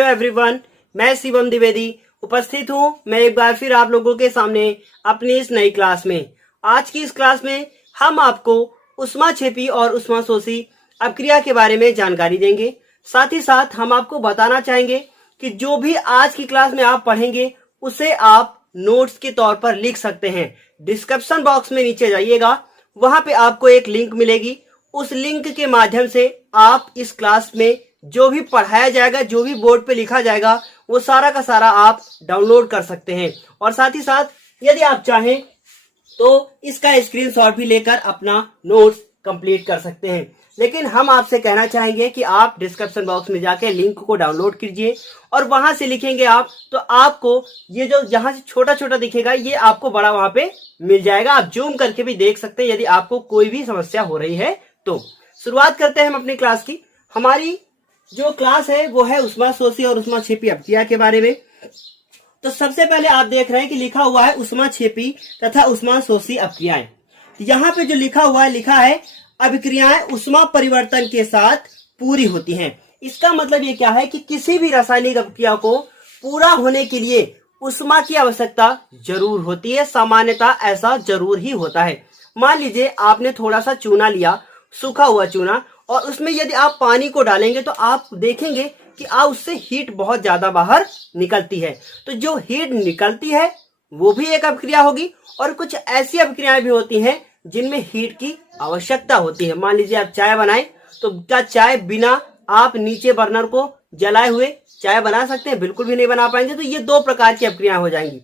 Hello everyone, मैं शिवम द्विवेदी उपस्थित हूं मैं एक बार फिर आप लोगों के सामने अपनी इस नई क्लास में। आज की इस क्लास में हम आपको ऊष्माक्षेपी और ऊष्माशोषी अपक्रिया के बारे में जानकारी देंगे। साथ ही साथ हम आपको बताना चाहेंगे कि जो भी आज की क्लास में आप पढ़ेंगे उसे आप नोट्स के तौर पर लिख सकते हैं। डिस्क्रिप्शन बॉक्स में नीचे जाइएगा, वहां पे आपको एक लिंक मिलेगी। उस लिंक के माध्यम से आप इस क्लास में जो भी पढ़ाया जाएगा, जो भी बोर्ड पे लिखा जाएगा, वो सारा का सारा आप डाउनलोड कर सकते हैं। और साथ ही साथ यदि आप चाहें तो इसका स्क्रीनशॉट भी लेकर अपना नोट्स कंप्लीट कर सकते हैं। लेकिन हम आपसे कहना चाहेंगे कि आप डिस्क्रिप्शन बॉक्स में जाके लिंक को डाउनलोड कीजिए और वहां से लिखेंगे आप तो आपको ये जो जहां से छोटा छोटा दिखेगा ये आपको बड़ा वहां पे मिल जाएगा। आप जूम करके भी देख सकते हैं यदि आपको कोई भी समस्या हो रही है तो। शुरुआत करते हैं हम अपनी क्लास की। हमारी जो क्लास है वो है ऊष्माशोषी और ऊष्माक्षेपी अपक्रिया के बारे में। तो सबसे पहले आप देख रहे हैं कि लिखा हुआ है ऊष्माक्षेपी तथा ऊष्माशोषी अपक्रियाएं। यहाँ पे जो लिखा हुआ है, लिखा है अभिक्रियाएं ऊष्मा परिवर्तन के साथ पूरी होती हैं। इसका मतलब ये क्या है कि किसी भी रासायनिक अपक्रिया को पूरा होने के लिए ऊष्मा की आवश्यकता जरूर होती है। सामान्यतः ऐसा जरूर ही होता है। मान लीजिए आपने थोड़ा सा चूना लिया, सूखा हुआ चूना, और उसमें यदि आप पानी को डालेंगे तो आप देखेंगे कि उससे हीट बहुत ज्यादा बाहर निकलती है। तो जो हीट निकलती है वो भी एक अपक्रिया होगी। और कुछ ऐसी अपक्रियाएं भी होती हैं जिनमें हीट की आवश्यकता होती है। मान लीजिए आप चाय बनाएं तो क्या चाय बिना आप नीचे बर्नर को जलाए हुए चाय बना सकते हैं? बिल्कुल भी नहीं बना पाएंगे। तो ये दो प्रकार की अपक्रियाएं हो जाएंगी।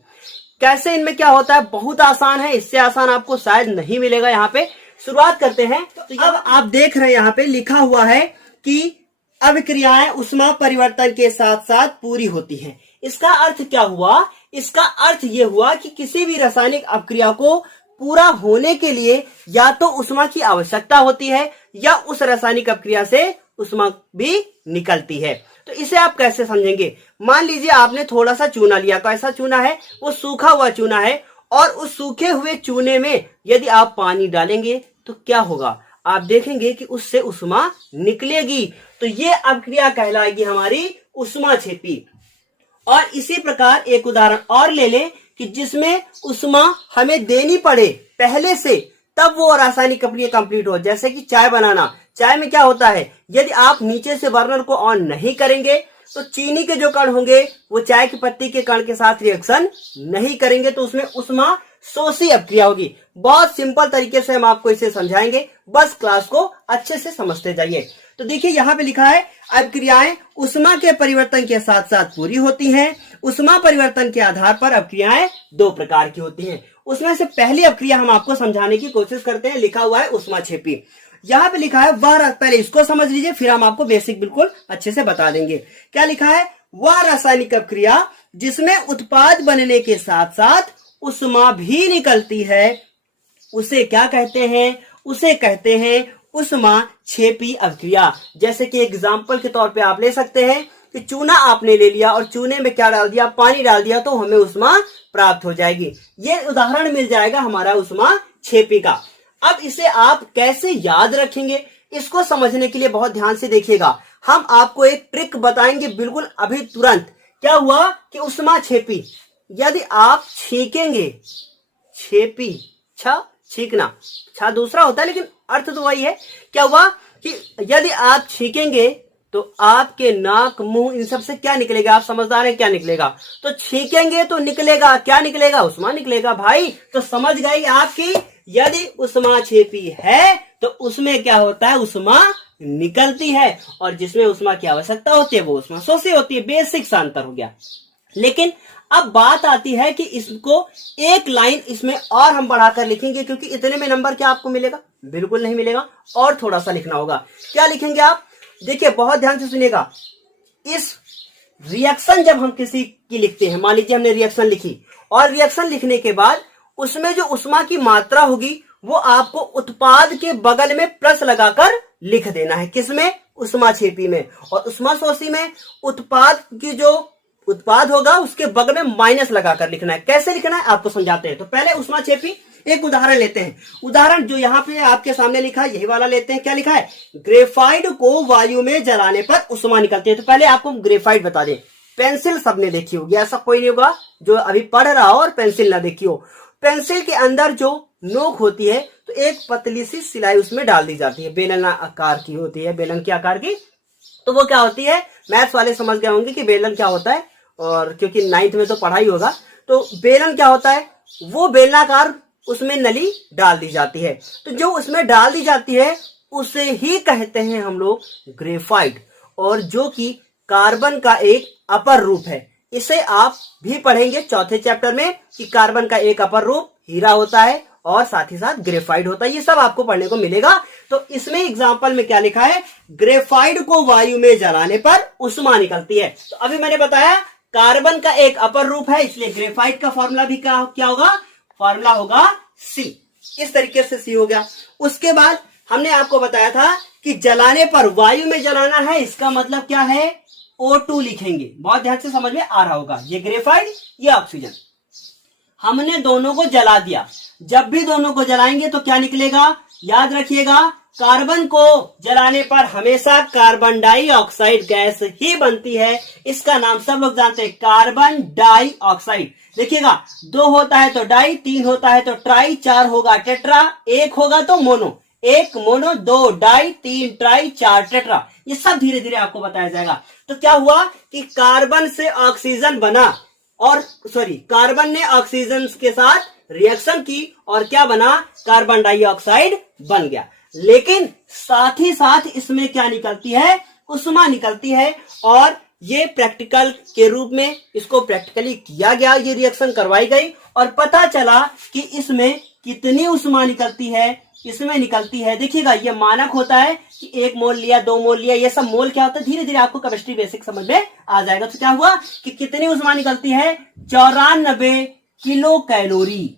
कैसे इनमें क्या होता है? बहुत आसान है, इससे आसान आपको शायद नहीं मिलेगा। यहाँ पे शुरुआत करते हैं। तो अब आप देख रहे हैं यहाँ पे लिखा हुआ है कि अभिक्रियाएं ऊष्मा परिवर्तन के साथ साथ पूरी होती हैं। इसका अर्थ क्या हुआ? इसका अर्थ ये हुआ कि किसी भी रासायनिक अपक्रिया को पूरा होने के लिए या तो ऊष्मा की आवश्यकता होती है या उस रासायनिक अपक्रिया से ऊष्मा भी निकलती है। तो इसे आप कैसे समझेंगे? मान लीजिए आपने थोड़ा सा चूना लिया। कैसा चूना है? वो सूखा हुआ चूना है। और उस सूखे हुए चूने में यदि आप पानी डालेंगे तो क्या होगा? आप देखेंगे कि उससे ऊष्मा निकलेगी। तो ये अपक्रिया कहलाएगी हमारी ऊष्माक्षेपी। और इसी प्रकार एक उदाहरण और ले लें कि जिसमें ऊष्मा हमें देनी पड़े पहले से, तब वो रासायनिक अपक्रिया कंप्लीट हो। जैसे कि चाय बनाना। चाय में क्या होता है? यदि आप नीचे से बर्नर को ऑन नहीं करेंगे तो चीनी के जो कण होंगे वो चाय की पत्ती के कण के साथ रिएक्शन नहीं करेंगे, तो उसमें ऊष्माशोषी अपक्रिया होगी। बहुत सिंपल तरीके से हम आपको इसे समझाएंगे, बस क्लास को अच्छे से समझते जाइए। तो देखिए यहाँ पे लिखा है अपक्रियाएं ऊष्मा के परिवर्तन के साथ साथ पूरी होती हैं। ऊष्मा परिवर्तन के आधार पर अपक्रियाएं दो प्रकार की होती हैं। उसमें से पहली अपक्रिया हम आपको समझाने की कोशिश करते हैं। लिखा हुआ है ऊष्माक्षेपी। यहाँ पे लिखा है वह, पहले इसको समझ लीजिए फिर हम आपको बेसिक बिल्कुल अच्छे से बता देंगे। क्या लिखा है? वह रासायनिक अपक्रिया जिसमें उत्पाद बनने के साथ साथ ऊष्मा भी निकलती है, उसे क्या कहते हैं? उसे कहते हैं ऊष्माक्षेपी अपक्रिया। जैसे कि एग्जाम्पल के तौर पे आप ले सकते हैं कि चूना आपने ले लिया और चूने में क्या डाल दिया? पानी डाल दिया, तो हमें ऊष्मा प्राप्त हो जाएगी। ये उदाहरण मिल जाएगा हमारा ऊष्माक्षेपी का। अब इसे आप कैसे याद रखेंगे, इसको समझने के लिए बहुत ध्यान से देखिएगा। हम आपको एक ट्रिक बताएंगे बिल्कुल अभी तुरंत। क्या हुआ कि ऊष्माक्षेपी यदि आप छींकेंगे, छेपी छींकना, छा दूसरा होता है लेकिन अर्थ तो वही है। क्या हुआ कि यदि आप छींकेंगे तो आपके नाक, मुंह, इन सब से क्या निकलेगा? आप समझदार हैं, क्या निकलेगा? तो छींकेंगे तो निकलेगा, क्या निकलेगा? ऊष्मा निकलेगा भाई। तो समझ गए आपकी, यदि ऊष्माक्षेपी है तो उसमें क्या होता है? ऊष्मा निकलती है। और जिसमें ऊष्मा की आवश्यकता होती है वो ऊष्माशोषी होती है। बेसिक सा अंतर हो गया। लेकिन अब बात आती है कि इसको एक लाइन इसमें और हम बढ़ाकर लिखेंगे, क्योंकि इतने में नंबर क्या आपको मिलेगा? बिल्कुल नहीं मिलेगा, और थोड़ा सा लिखना होगा। क्या लिखेंगे आप? देखिए बहुत ध्यान से सुनिएगा। इस रिएक्शन जब हम किसी की लिखते हैं, मान लीजिए हमने रिएक्शन लिखी, और रिएक्शन लिखने के बाद उसमें जो ऊष्मा की मात्रा होगी वो आपको उत्पाद के बगल में प्लस लगाकर लिख देना है। किसमें? ऊष्माक्षेपी में। और ऊष्माशोषी में उत्पाद की जो उत्पाद होगा उसके बगल में माइनस लगाकर लिखना है। कैसे लिखना है आपको समझाते हैं। तो पहले उष्माक्षेपी एक उदाहरण लेते हैं। उदाहरण जो यहाँ पे आपके सामने लिखा है यही वाला लेते हैं। क्या लिखा है? ग्रेफाइट को वायु में जलाने पर उष्मा निकलती है। तो पहले आपको ग्रेफाइट बता दें। पेंसिल सबने देखी होगी, ऐसा कोई नहीं होगा जो अभी पढ़ रहा हो और पेंसिल ना देखी हो। पेंसिल के अंदर जो नोक होती है तो एक पतली सी सिलाई उसमें डाल दी जाती है, बेलन आकार की होती है, बेलन के आकार की। तो वो क्या होती है, मैथ्स वाले समझ गए होंगे कि बेलन क्या होता है, और क्योंकि 9th में तो पढ़ाई होगा। तो बेलन क्या होता है, वो बेलनाकार उसमें नली डाल दी जाती है। तो जो उसमें डाल दी जाती है उसे ही कहते हैं हम लोग ग्रेफाइट, और जो कि कार्बन का एक अपर रूप है। इसे आप भी पढ़ेंगे चौथे चैप्टर में कि कार्बन का एक अपर रूप हीरा होता है और साथ ही साथ ग्रेफाइट होता है। ये सब आपको पढ़ने को मिलेगा। तो इसमें एग्जांपल में क्या लिखा है, ग्रेफाइट को वायु में जलाने पर उष्मा निकलती है। तो अभी मैंने बताया कार्बन का एक अपर रूप है, इसलिए ग्रेफाइट का फॉर्मूला भी क्या होगा, फॉर्मूला होगा सी। इस तरीके से सी हो गया। उसके बाद हमने आपको बताया था कि जलाने पर, वायु में जलाना है, इसका मतलब क्या है, O2 लिखेंगे। बहुत ध्यान से समझ में आ रहा होगा। ये ग्रेफाइट, ये ऑक्सीजन, हमने दोनों को जला दिया। जब भी दोनों को जलाएंगे तो क्या निकलेगा, याद रखिएगा, कार्बन को जलाने पर हमेशा कार्बन डाइऑक्साइड गैस ही बनती है। इसका नाम सब लोग जानते हैं, कार्बन डाइऑक्साइड। देखिएगा, 2 होता है तो डाई, 3 होता है तो ट्राई, 4 होगा टेट्रा, 1 होगा तो mono. 1 mono, 2 di, 3 tri, 4 tetra. ये सब धीरे धीरे आपको बताया जाएगा। तो क्या हुआ कि कार्बन से ऑक्सीजन बना, और कार्बन ने ऑक्सीजन के साथ रिएक्शन की और क्या बना, कार्बन डाइऑक्साइड बन गया। लेकिन साथ ही साथ इसमें क्या निकलती है, उष्मा निकलती है। और ये प्रैक्टिकल के रूप में इसको प्रैक्टिकली किया गया, ये रिएक्शन करवाई गई और पता चला कि इसमें कितनी उष्मा निकलती है। इसमें निकलती है, देखिएगा, ये मानक होता है कि 1 मोल लिया, 2 मोल लिया, ये सब मोल क्या होता है, धीरे धीरे आपको केमिस्ट्री बेसिक समझ में आ जाएगा। तो क्या हुआ कि कितनी उष्मा निकलती है, 94 किलो कैलोरी।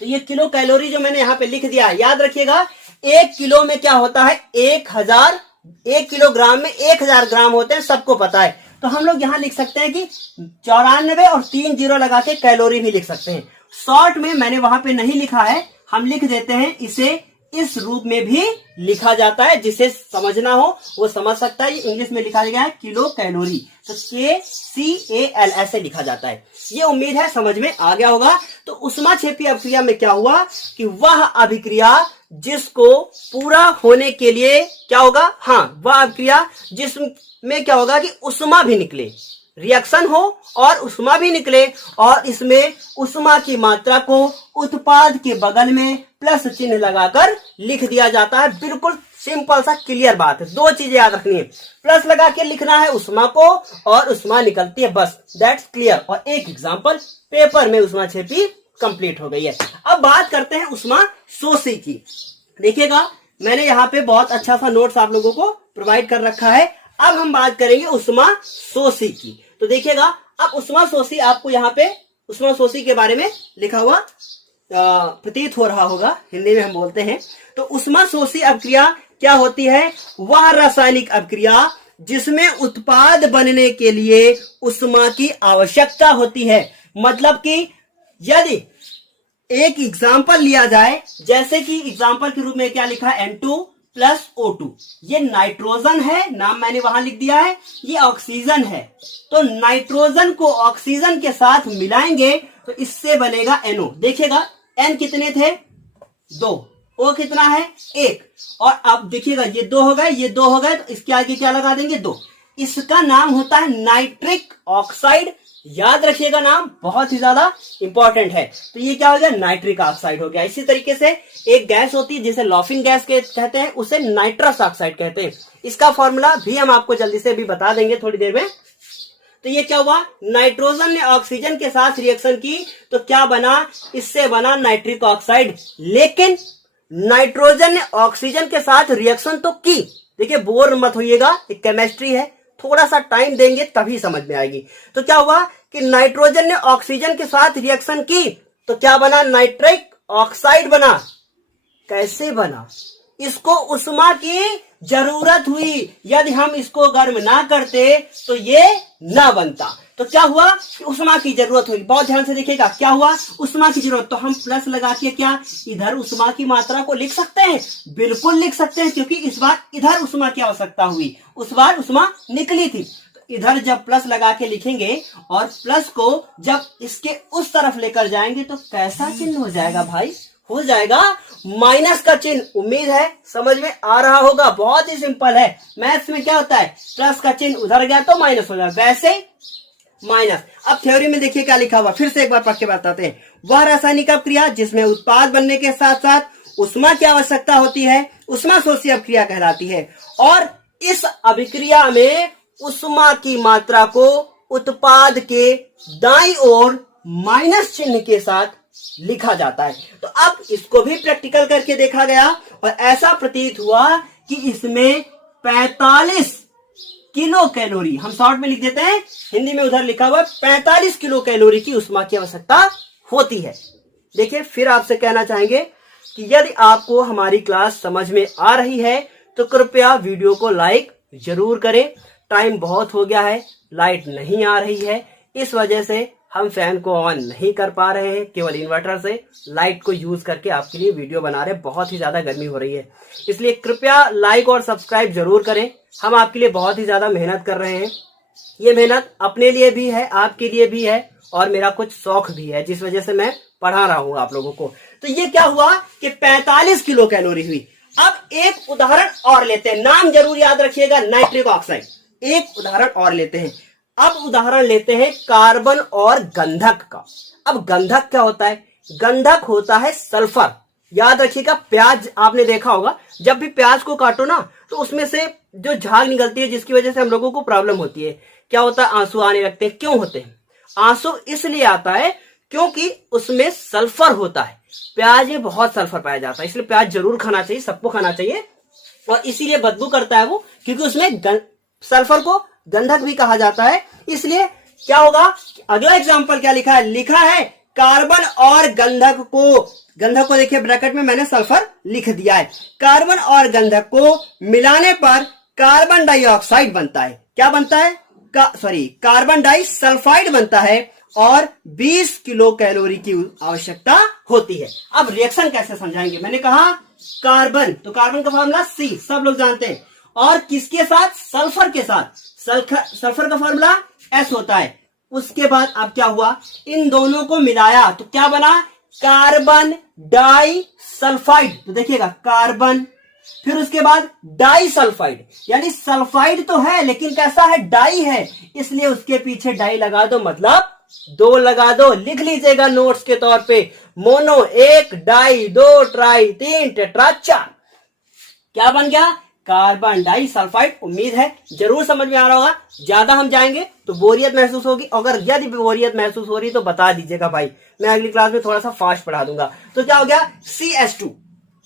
तो ये किलो कैलोरी जो मैंने यहाँ पे लिख दिया, याद रखिएगा, 1 किलो में क्या होता है, 1000, 1 किलोग्राम में 1000 ग्राम होते हैं, सबको पता है। तो हम लोग यहाँ लिख सकते हैं कि 94 और 3 जीरो लगा के कैलोरी भी लिख सकते हैं। शॉर्ट में मैंने वहां पे नहीं लिखा है, हम लिख देते हैं, इसे इस रूप में भी लिखा जाता है। जिसे समझना हो वो समझ सकता है। ये इंग्लिश में लिखा गया है किलो कैलोरी, तो KCAL ऐसे लिखा जाता है। ये उम्मीद है समझ में आ गया होगा। तो उष्माक्षेपी अभिक्रिया में क्या हुआ कि वह अभिक्रिया जिसको पूरा होने के लिए क्या होगा, हाँ, वह अभिक्रिया जिसमें क्या होगा कि उष्मा भी निकले, रिएक्शन हो और उष्मा भी निकले, और इसमें उष्मा की मात्रा को उत्पाद के बगल में प्लस चिन्ह लगाकर लिख दिया जाता है। बिल्कुल सिंपल सा क्लियर बात है। 2 चीजें याद रखनी है, प्लस लगा के लिखना है उष्मा को और उष्मा निकलती है, बस दैट्स क्लियर। और एक एग्जांपल पेपर में उष्माक्षेपी कंप्लीट हो गई है। अब बात करते हैं उष्मा शोषी की। देखिएगा, मैंने यहाँ पे बहुत अच्छा सा नोट्स आप लोगों को प्रोवाइड कर रखा है। अब हम बात करेंगे उष्मा शोषी की। तो देखिएगा, अब उष्मा शोषी आपको यहाँ पे उष्मा शोषी के बारे में लिखा हुआ प्रतीत हो रहा होगा, हिंदी में हम बोलते हैं। तो उष्मा शोषी अभिक्रिया क्या होती है, वह रासायनिक अभिक्रिया जिसमें उत्पाद बनने के लिए उष्मा की आवश्यकता होती है। मतलब कि यदि एक एग्जाम्पल लिया जाए, जैसे कि एग्जाम्पल के रूप में क्या लिखा है, N2 प्लस O2, ये नाइट्रोजन है, नाम मैंने वहां लिख दिया है, ये ऑक्सीजन है। तो नाइट्रोजन को ऑक्सीजन के साथ मिलाएंगे तो इससे बनेगा NO। देखिएगा, N कितने थे, 2, O कितना है, 1, और अब देखिएगा ये 2 हो गए, ये 2 हो गए, तो इसके आगे क्या लगा देंगे, 2। इसका नाम होता है नाइट्रिक ऑक्साइड। याद रखिएगा, नाम बहुत ही ज्यादा इंपॉर्टेंट है। तो ये क्या हो गया, नाइट्रिक ऑक्साइड हो गया। इसी तरीके से एक गैस होती है जिसे लॉफिंग गैस कहते हैं, उसे नाइट्रस ऑक्साइड कहते हैं। इसका फॉर्मूला भी हम आपको जल्दी से भी बता देंगे थोड़ी देर में। तो ये क्या हुआ, नाइट्रोजन ने ऑक्सीजन के साथ रिएक्शन की तो क्या बना, इससे बना नाइट्रिक ऑक्साइड। लेकिन नाइट्रोजन ने ऑक्सीजन के साथ रिएक्शन तो की, देखिए बोर मत होइएगा, एक केमिस्ट्री है, थोड़ा सा टाइम देंगे तभी समझ में आएगी। तो क्या हुआ कि नाइट्रोजन ने ऑक्सीजन के साथ रिएक्शन की तो क्या बना, नाइट्रिक ऑक्साइड बना। कैसे बना, इसको उष्मा की जरूरत हुई, यदि हम इसको गर्म ना करते तो ये ना बनता। तो क्या हुआ कि उष्मा की जरूरत हुई। बहुत ध्यान से देखिएगा, क्या हुआ, उष्मा की जरूरत। तो हम प्लस लगा के क्या इधर उष्मा की मात्रा को लिख सकते हैं? बिल्कुल लिख सकते हैं, क्योंकि इस बार इधर उष्मा की आवश्यकता हुई, उस बार उष्मा निकली थी। तो इधर जब प्लस लगा के लिखेंगे और प्लस को जब इसके उस तरफ लेकर जाएंगे तो कैसा चिन्ह हो जाएगा भाई? हो जाएगा माइनस का चिन्ह। उम्मीद है समझ में आ रहा होगा। बहुत ही सिंपल है। मैथ्स में क्या होता है, प्लस का चिन्ह उधर गया तो माइनस हो जाएगा, वैसे माइनस। अब थ्योरी में देखिए क्या लिखा हुआ, फिर से एक बार पढ़ के बताते हैं। वह रासायनिक अपक्रिया जिसमें उत्पाद बनने के साथ साथ उष्मा की आवश्यकता होती है उष्मा शोषी अपक्रिया कहलाती है। और इस अभिक्रिया में उष्मा की मात्रा को उत्पाद के दाईं ओर माइनस चिन्ह के साथ लिखा जाता है। तो अब इसको भी प्रैक्टिकल करके देखा गया और ऐसा प्रतीत हुआ कि इसमें 45 किलो कैलोरी, हम शॉर्ट में लिख देते हैं, हिंदी में उधर लिखा हुआ 45 किलो कैलोरी की उष्मा की आवश्यकता होती है। देखिए, फिर आपसे कहना चाहेंगे कि यदि आपको हमारी क्लास समझ में आ रही है तो कृपया वीडियो को लाइक जरूर करें। टाइम बहुत हो गया है, लाइट नहीं आ रही है, इस वजह से हम फैन को ऑन नहीं कर पा रहे हैं, केवल इन्वर्टर से लाइट को यूज करके आपके लिए वीडियो बना रहे हैं। बहुत ही ज्यादा गर्मी हो रही है, इसलिए कृपया लाइक और सब्सक्राइब जरूर करें। हम आपके लिए बहुत ही ज्यादा मेहनत कर रहे हैं। ये मेहनत अपने लिए भी है, आपके लिए भी है और मेरा कुछ शौक भी है, जिस वजह से मैं पढ़ा रहा हूं आप लोगों को। तो ये क्या हुआ कि 45 किलो कैलोरी हुई। अब एक उदाहरण और लेते हैं, नाम जरूर याद रखिएगा, नाइट्रिक ऑक्साइड। एक उदाहरण और लेते हैं। अब उदाहरण लेते हैं कार्बन और गंधक का। अब गंधक क्या होता है? गंधक होता है सल्फर। याद रखिएगा, प्याज आपने देखा होगा, जब भी प्याज को काटो ना तो उसमें से जो झाग निकलती है, जिसकी वजह से हम लोगों को प्रॉब्लम होती है। क्या होता है? आंसू आने लगते हैं। क्यों होते हैं आंसू? इसलिए आता है क्योंकि उसमें सल्फर होता है। प्याज में बहुत सल्फर पाया जाता है, इसलिए प्याज जरूर खाना चाहिए, सबको खाना चाहिए। और इसीलिए बदबू करता है वो, क्योंकि उसमें सल्फर को गंधक भी कहा जाता है। इसलिए क्या होगा, अगला एग्जांपल क्या लिखा है? लिखा है कार्बन और गंधक को देखिए ब्रैकेट में मैंने सल्फर लिख दिया है। कार्बन और गंधक को मिलाने पर कार्बन डाइऑक्साइड बनता है। क्या बनता है? कार्बन डाई सल्फाइड बनता है और 20 किलो कैलोरी की आवश्यकता होती है। अब रिएक्शन कैसे समझाएंगे? मैंने कहा कार्बन, तो कार्बन का फॉर्मूला C सब लोग जानते हैं, और किसके साथ? सल्फर के साथ। सल्फर का फॉर्मूला S होता है। उसके बाद अब क्या हुआ, इन दोनों को मिलाया तो क्या बना? Carbon disulphide. तो देखिएगा कार्बन, फिर उसके बाद डाई सल्फाइड, यानी सल्फाइड तो है लेकिन कैसा है? डाई है, इसलिए उसके पीछे डाई लगा दो, मतलब 2 लगा दो। लिख लीजिएगा नोट्स के तौर पे, मोनो 1, डाई 2, ट्राई 3, टेट्रा 4। क्या बन गया? Carbon disulphide. उम्मीद है जरूर समझ में आ रहा होगा। ज्यादा हम जाएंगे तो बोरियत महसूस होगी, अगर यदि बोरियत महसूस हो रही तो बता दीजिएगा भाई, मैं अगली क्लास में थोड़ा सा फास्ट पढ़ा दूंगा। तो क्या हो गया? CH2।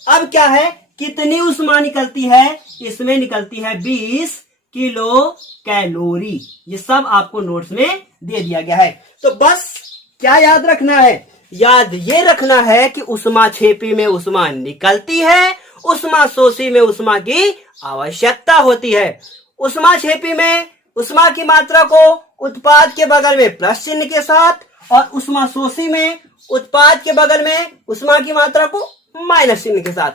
अब क्या है, कितनी उष्मा निकलती है? इसमें निकलती है 20 किलो कैलोरी। ये सब आपको नोट्स में दे दिया गया है। तो बस क्या याद रखना है? याद ये रखना है कि उष्मा छेपी में उष्मा निकलती है, उष्मा शोषी में उष्मा की आवश्यकता होती है। उष्मा छेपी में उष्मा की मात्रा को उत्पाद के बगल में प्लस चिन्ह के साथ, और उष्मा शोषी में उत्पाद के बगल में उष्मा की मात्रा को माइनस चिन्ह के साथ।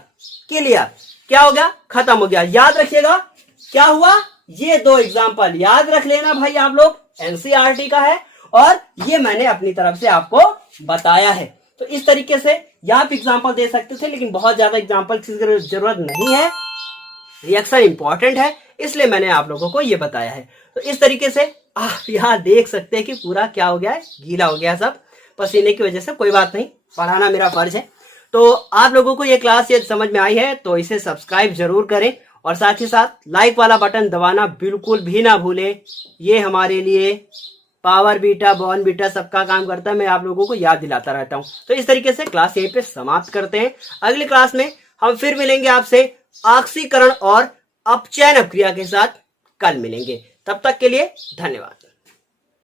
क्लियर? क्या हो गया? खत्म हो गया। याद रखिएगा क्या हुआ, ये 2 एग्जाम्पल याद रख लेना भाई आप लोग, NCERT का है और ये मैंने अपनी तरफ से आपको बताया है। तो इस तरीके से आप एग्जाम्पल दे सकते थे, लेकिन बहुत ज्यादा एग्जाम्पल की जरूरत नहीं है, रिएक्शन इंपॉर्टेंट है, इसलिए मैंने आप लोगों को ये बताया है। तो इस तरीके से आप यहाँ देख सकते हैं कि पूरा क्या हो गया है, गीला हो गया सब पसीने की वजह से। कोई बात नहीं, पढ़ाना मेरा फर्ज है। तो आप लोगों को ये क्लास ये समझ में आई है तो इसे सब्सक्राइब जरूर करें और साथ ही साथ लाइक वाला बटन दबाना बिल्कुल भी ना भूलें। ये हमारे लिए पावर बीटा, बॉर्न बीटा सबका काम करता है, मैं आप लोगों को याद दिलाता रहता हूं। तो इस तरीके से क्लास यहीं पे समाप्त करते हैं। अगली क्लास में हम फिर मिलेंगे आपसे ऑक्सीकरण और अपचयन क्रिया के साथ, कल मिलेंगे। तब तक के लिए धन्यवाद।